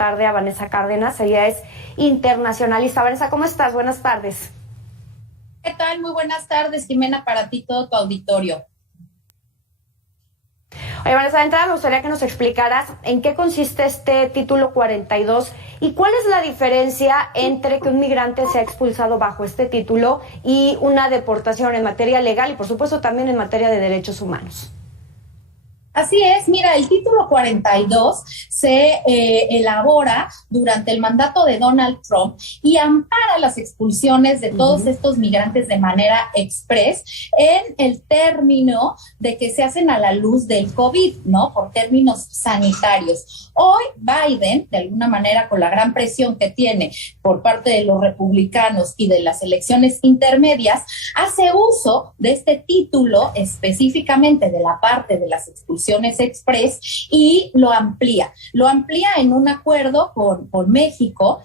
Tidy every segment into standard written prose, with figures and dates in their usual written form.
tarde a Vanessa Cárdenas. Ella es internacionalista. Vanessa, ¿cómo estás? Buenas tardes. ¿Qué tal? Muy buenas tardes, Jimena, para ti, todo tu auditorio. Oye, Vanessa, de entrada me gustaría que nos explicaras en qué consiste este título 42 y cuál es la diferencia entre que un migrante sea expulsado bajo este título y una deportación en materia legal y, por supuesto, también en materia de derechos humanos. Así es, mira, el título 42 se elabora durante el mandato de Donald Trump y ampara las expulsiones de todos estos migrantes de manera express en el término de que se hacen a la luz del COVID, ¿no? Por términos sanitarios. Hoy Biden, de alguna manera, con la gran presión que tiene por parte de los republicanos y de las elecciones intermedias, hace uso de este título específicamente de la parte de las expulsiones express y lo amplía en un acuerdo con México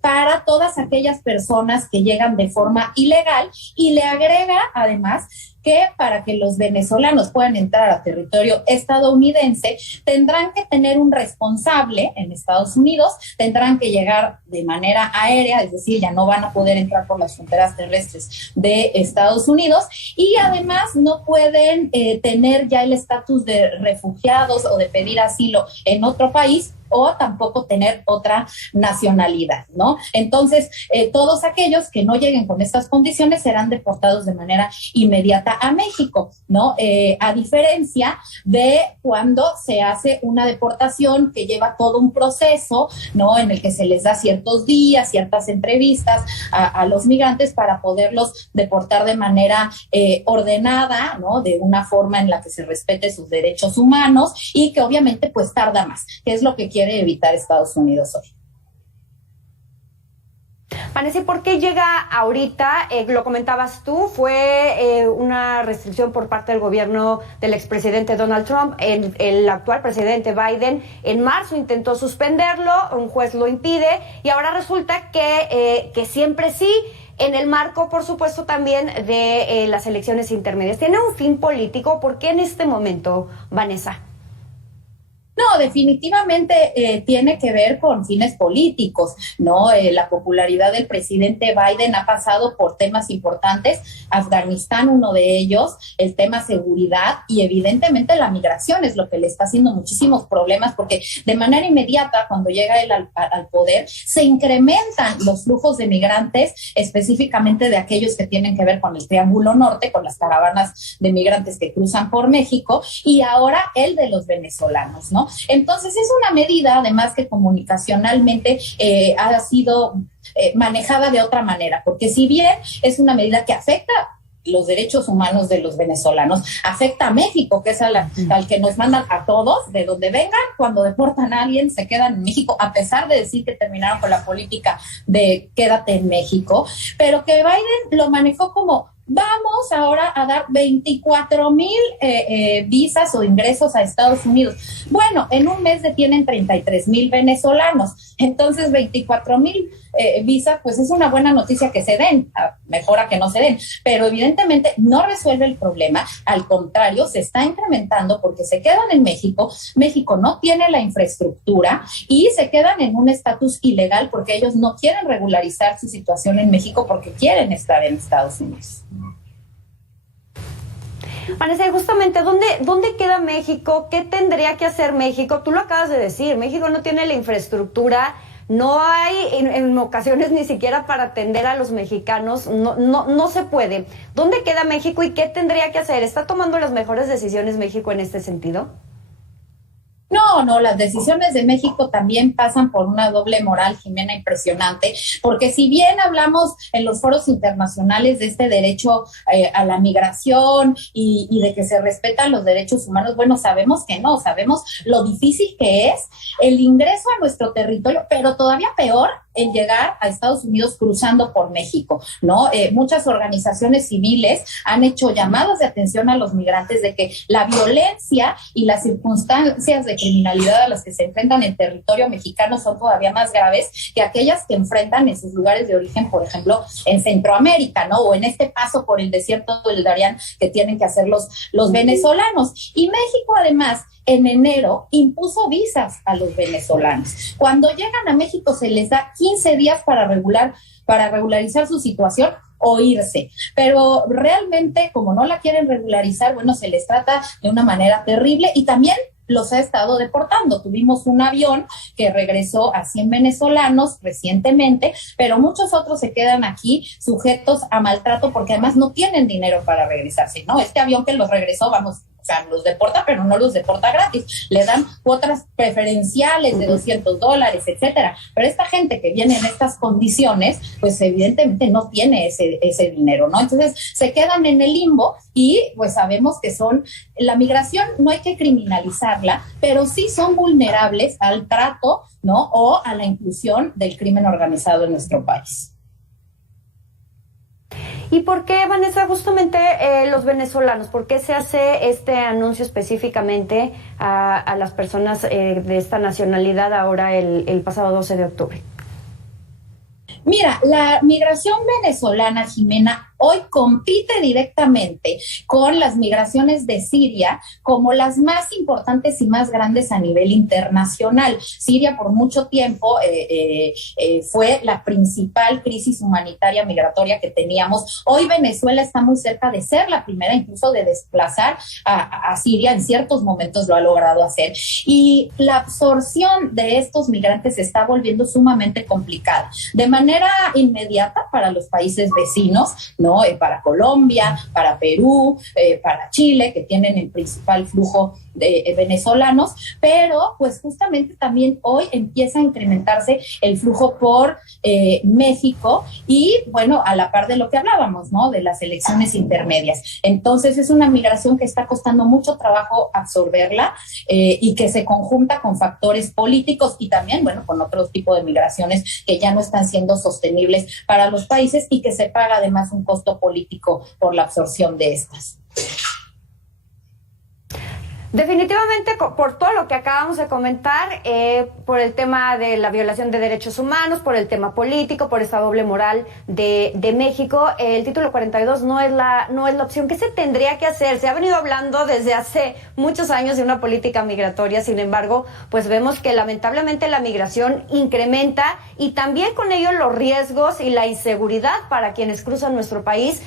para todas aquellas personas que llegan de forma ilegal y le agrega además que para que los venezolanos puedan entrar a territorio estadounidense tendrán que tener un responsable en Estados Unidos, tendrán que llegar de manera aérea, es decir, ya no van a poder entrar por las fronteras terrestres de Estados Unidos y además no pueden tener ya el estatus de refugiados o de pedir asilo en otro país o tampoco tener otra nacionalidad, ¿no? Entonces, todos aquellos que no lleguen con estas condiciones serán deportados de manera inmediata a México, ¿no? A diferencia de cuando se hace una deportación que lleva todo un proceso, ¿no? En el que se les da ciertos días, ciertas entrevistas a los migrantes para poderlos deportar de manera ordenada, ¿no? De una forma en la que se respete sus derechos humanos y que obviamente pues tarda más, que es lo que quiere evitar Estados Unidos hoy. Vanessa, ¿por qué llega ahorita? Lo comentabas tú, fue una restricción por parte del gobierno del expresidente Donald Trump. El actual presidente Biden en marzo intentó suspenderlo, un juez lo impide y ahora resulta que siempre sí, en el marco, por supuesto, también de las elecciones intermedias. ¿Tiene un fin político? ¿Por qué en este momento, Vanessa? No, definitivamente tiene que ver con fines políticos, ¿no? La popularidad del presidente Biden ha pasado por temas importantes, Afganistán uno de ellos, el tema seguridad y evidentemente la migración es lo que le está haciendo muchísimos problemas porque de manera inmediata cuando llega él al poder se incrementan los flujos de migrantes, específicamente de aquellos que tienen que ver con el Triángulo Norte, con las caravanas de migrantes que cruzan por México y ahora el de los venezolanos, ¿no? Entonces es una medida además que comunicacionalmente ha sido manejada de otra manera, porque si bien es una medida que afecta los derechos humanos de los venezolanos, afecta a México, que es al que nos mandan a todos, de donde vengan, cuando deportan a alguien, se quedan en México, a pesar de decir que terminaron con la política de quédate en México, pero que Biden lo manejó como vamos ahora a dar 24,000 visas o ingresos a Estados Unidos. Bueno, en un mes detienen 33,000 venezolanos, entonces 24,000 visas, pues es una buena noticia que se den, mejor a que no se den, pero evidentemente no resuelve el problema, al contrario, se está incrementando porque se quedan en México, México no tiene la infraestructura y se quedan en un estatus ilegal porque ellos no quieren regularizar su situación en México porque quieren estar en Estados Unidos. Vanessa, justamente, ¿dónde queda México? ¿Qué tendría que hacer México? Tú lo acabas de decir, México no tiene la infraestructura, no hay en ocasiones ni siquiera para atender a los mexicanos, no se puede. ¿Dónde queda México y qué tendría que hacer? ¿Está tomando las mejores decisiones México en este sentido? No, las decisiones de México también pasan por una doble moral, Jimena, impresionante, porque si bien hablamos en los foros internacionales de este derecho a la migración y de que se respetan los derechos humanos, bueno, sabemos que no, sabemos lo difícil que es el ingreso a nuestro territorio, pero todavía peor, en llegar a Estados Unidos cruzando por México, ¿no? Muchas organizaciones civiles han hecho llamados de atención a los migrantes de que la violencia y las circunstancias de criminalidad a las que se enfrentan en territorio mexicano son todavía más graves que aquellas que enfrentan en sus lugares de origen, por ejemplo, en Centroamérica, ¿no? O en este paso por el desierto del Darién que tienen que hacer los venezolanos. Y México, además, en enero impuso visas a los venezolanos. Cuando llegan a México se les da 15 días para regularizar su situación o irse. Pero realmente, como no la quieren regularizar, bueno, se les trata de una manera terrible y también los ha estado deportando. Tuvimos un avión que regresó a 100 venezolanos recientemente, pero muchos otros se quedan aquí sujetos a maltrato porque además no tienen dinero para regresarse, ¿no? Este avión que los regresó, vamos, o sea, los deporta, pero no los deporta gratis. Le dan cuotas preferenciales de $200, etcétera. Pero esta gente que viene en estas condiciones, pues evidentemente no tiene ese dinero, ¿no? Entonces se quedan en el limbo y pues sabemos que la migración no hay que criminalizarla, pero sí son vulnerables al trato, ¿no? O a la inclusión del crimen organizado en nuestro país. ¿Y por qué, Vanessa, justamente los venezolanos? ¿Por qué se hace este anuncio específicamente a las personas de esta nacionalidad ahora el pasado 12 de octubre? Mira, la migración venezolana, Jimena, hoy compite directamente con las migraciones de Siria como las más importantes y más grandes a nivel internacional. Siria por mucho tiempo fue la principal crisis humanitaria migratoria que teníamos. Hoy Venezuela está muy cerca de ser la primera, incluso de desplazar a Siria. En ciertos momentos lo ha logrado hacer. Y la absorción de estos migrantes se está volviendo sumamente complicada. De manera inmediata para los países vecinos, ¿no? Para Colombia, para Perú, para Chile, que tienen el principal flujo de venezolanos, pero pues justamente también hoy empieza a incrementarse el flujo por México y bueno, a la par de lo que hablábamos, ¿no? De las elecciones intermedias. Entonces es una migración que está costando mucho trabajo absorberla y que se conjunta con factores políticos y también, bueno, con otro tipo de migraciones que ya no están siendo sostenibles para los países y que se paga además un costo político por la absorción de estas. Definitivamente, por todo lo que acabamos de comentar, por el tema de la violación de derechos humanos, por el tema político, por esta doble moral de México, el título 42 no es la opción. ¿Qué se tendría que hacer? Se ha venido hablando desde hace muchos años de una política migratoria, sin embargo, pues vemos que lamentablemente la migración incrementa y también con ello los riesgos y la inseguridad para quienes cruzan nuestro país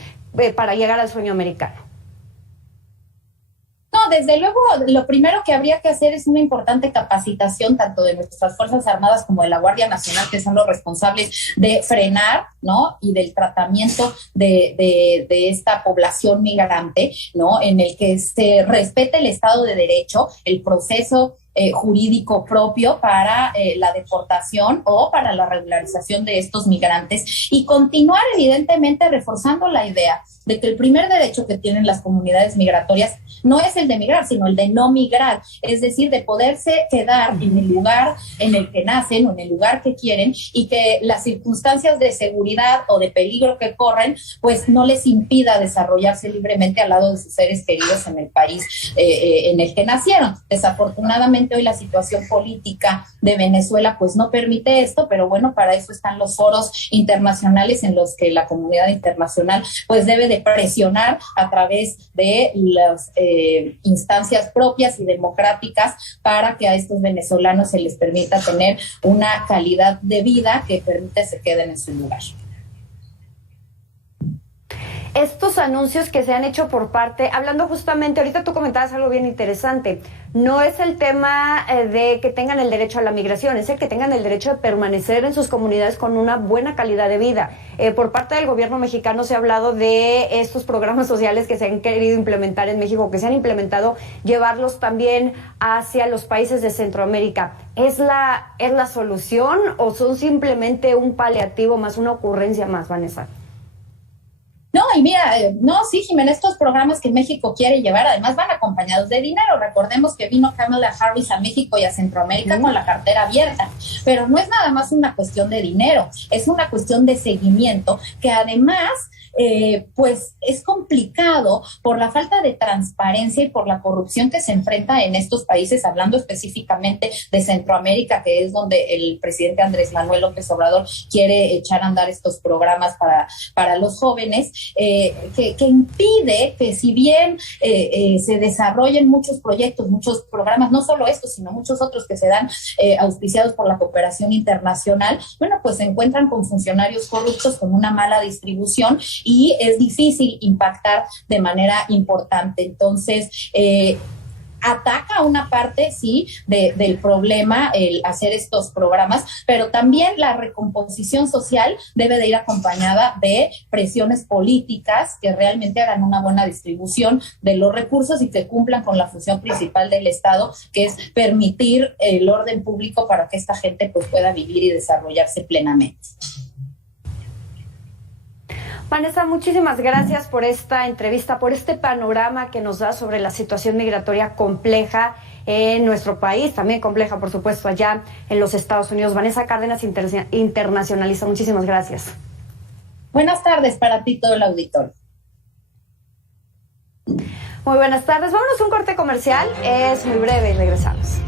para llegar al sueño americano. No, desde luego, lo primero que habría que hacer es una importante capacitación tanto de nuestras Fuerzas Armadas como de la Guardia Nacional, que son los responsables de frenar, ¿no? Y del tratamiento de esta población migrante, ¿no? En el que se respete el Estado de Derecho, el proceso jurídico propio para la deportación o para la regularización de estos migrantes y continuar evidentemente reforzando la idea de que el primer derecho que tienen las comunidades migratorias no es el de migrar, sino el de no migrar, es decir, de poderse quedar en el lugar en el que nacen o en el lugar que quieren y que las circunstancias de seguridad o de peligro que corren, pues no les impida desarrollarse libremente al lado de sus seres queridos en el país en el que nacieron. Desafortunadamente hoy la situación política de Venezuela pues no permite esto, pero bueno, para eso están los foros internacionales en los que la comunidad internacional pues debe de presionar a través de las instancias propias y democráticas para que a estos venezolanos se les permita tener una calidad de vida que permite se queden en su lugar. Estos anuncios que se han hecho por parte, hablando justamente, ahorita tú comentabas algo bien interesante, no es el tema de que tengan el derecho a la migración, es el que tengan el derecho de permanecer en sus comunidades con una buena calidad de vida. Por parte del gobierno mexicano se ha hablado de estos programas sociales que se han querido implementar en México, que se han implementado, llevarlos también hacia los países de Centroamérica. ¿Es la solución o son simplemente un paliativo más, una ocurrencia más, Vanessa? No, y mira, no, sí, Jimena, estos programas que México quiere llevar, además van acompañados de dinero. Recordemos que vino Kamala Harris a México y a Centroamérica con la cartera abierta, pero no es nada más una cuestión de dinero, es una cuestión de seguimiento que además pues es complicado por la falta de transparencia y por la corrupción que se enfrenta en estos países, hablando específicamente de Centroamérica, que es donde el presidente Andrés Manuel López Obrador quiere echar a andar estos programas para los jóvenes, que impide que si bien se desarrollen muchos proyectos, muchos programas, no solo estos, sino muchos otros que se dan auspiciados por la cooperación internacional, bueno, pues se encuentran con funcionarios corruptos, con una mala distribución, y es difícil impactar de manera importante. Entonces, ataca una parte, sí, del problema el hacer estos programas, pero también la recomposición social debe de ir acompañada de presiones políticas que realmente hagan una buena distribución de los recursos y que cumplan con la función principal del Estado, que es permitir el orden público para que esta gente pues pueda vivir y desarrollarse plenamente. Vanessa, muchísimas gracias por esta entrevista, por este panorama que nos da sobre la situación migratoria compleja en nuestro país, también compleja, por supuesto, allá en los Estados Unidos. Vanessa Cárdenas, internacionalista, muchísimas gracias. Buenas tardes para ti, todo el auditorio. Muy buenas tardes. Vámonos a un corte comercial, es muy breve y regresamos.